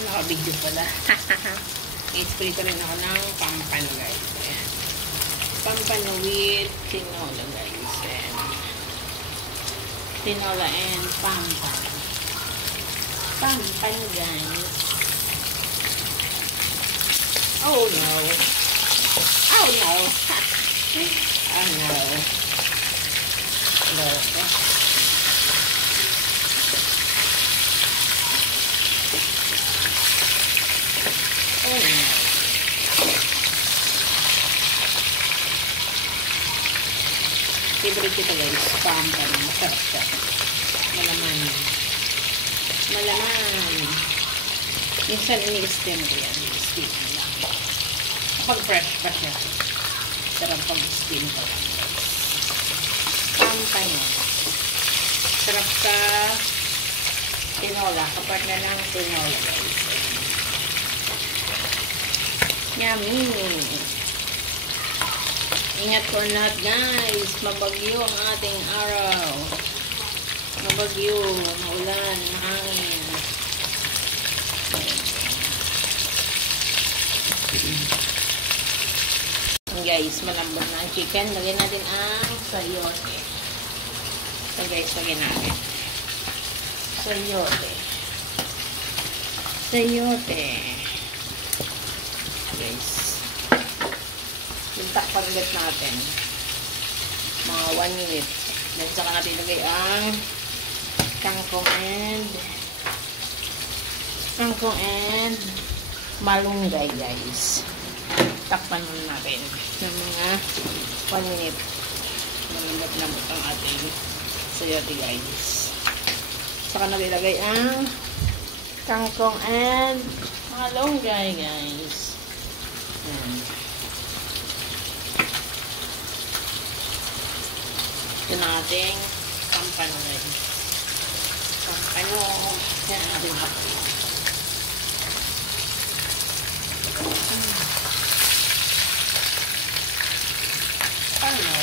Naka-video pala. I-spray ko rin ako ng pampano guys. Ayan. Pampano with tinola guys. Ayan. Tinola and pampano. Pampano guys. Oh no. Oh no. Oh no. Hello. Oh no. Favorite ko ito guys. Pampano. Masarap siya. Malaman. Malaman. Minsan ini-steam ko yan. Steam lang. Kapag fresh pa siya. Sarap pag-steam ko lang guys. Pampano. Sarap sa tinola. Kapag na lang tinola guys. Yummy! Ingat po lahat guys. Mabagyo ang ating araw. Mabagyo, maulan, mahangin. Guys, malambot na ang chicken. Lagyan natin ang sayote. So guys, lagyan natin. Sayote. Sayote. Guys. Takpan ulit natin. Mga 1 minute. Then saka natin ilagay ang kangkong and malunggay guys. Takpan muna natin ng mga 1 minute. Malambot-lambot ang ating sayote guys. Saka natin ilagay ang kangkong and malunggay guys. Ayan. Ito na ating pampano rin. Pampano. Yan ang ating hapon. Pampano.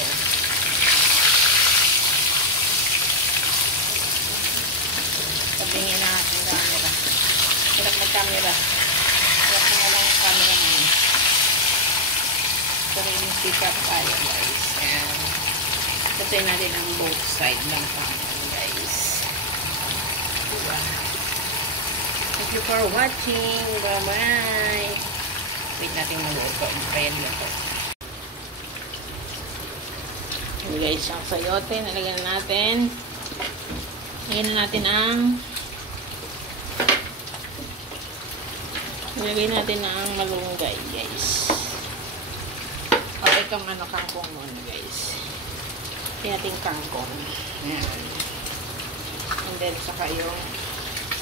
Tabingin na ating camera. Hirap na camera. Hirap na nga lang ang camera naman. Pero yung pick up tayo guys. Ayan. Patayin natin ang both side ng pampano guys. Diba? Thank you for watching. Bye-bye. Wait natin maluto. Ayan na po. Ayan guys, ang sayote. Nalagyan na natin. Ayan na natin ang nilagay natin ang malunggay guys. O itong kangkong muna guys. Ayan natin kangkong. Ayan. And then saka yung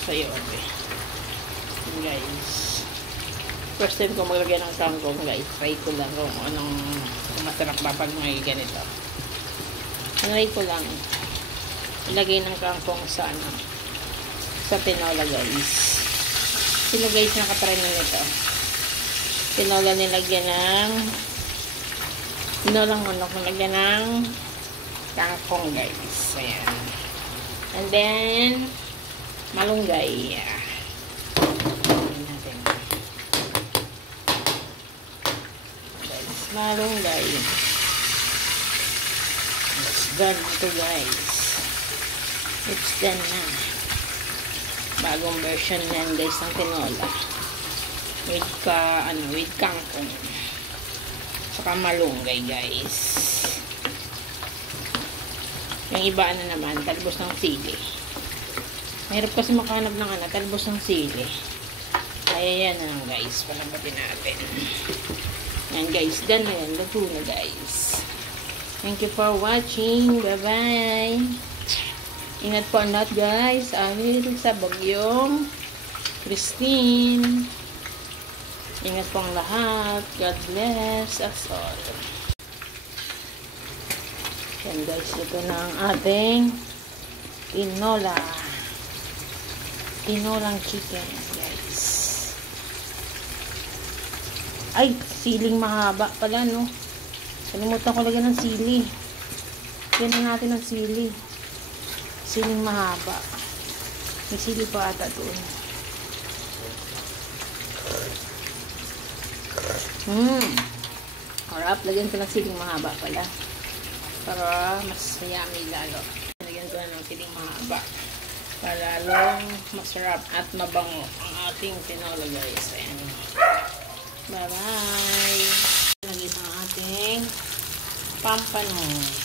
sayote. Ayan guys. First time ko maglagay ng kangkong guys. Try ko lang kung anong masarap ba pag may ganito. Try ko lang ilagay ng kangkong sa sa tinola guys. Sino guys nakatry nyo nito? Tinola nilagyan ng tinolang manok nilagyan ng kangkong guys. Ayan. And then malunggay. Ayan natin. Guys, malunggay. It's done ito guys. It's done na. Bagong version yan guys ng tinola. With kangkong. Saka malunggay guys. Yung iba naman, talbos ng sili. Mahirap kasi makahanap ng talbos ng sili. Kaya yan na guys. Palambatin natin. Yan guys. Done na yan. Luto na guys. Thank you for watching. Bye-bye. Ingat po lahat guys. Ahil sa bagyong Christine. Ingat po ang lahat. God bless us all. Yan guys. Ito na ang ating tinola. Tinolang chicken guys. Ay, siling mahaba pala no. Kalimutan ko lagyan ng sili. Lagyan natin ng sili. Siling mahaba. May sili pa ata doon. Harap. Lagyan ko ng siling mahaba pala. Para mas yummy lalo. Lagyan ko na ng siling mahaba. Para lalong masarap at mabango ang ating tinola guys. Ayan. Bye-bye! Lagyan ang ating pampano.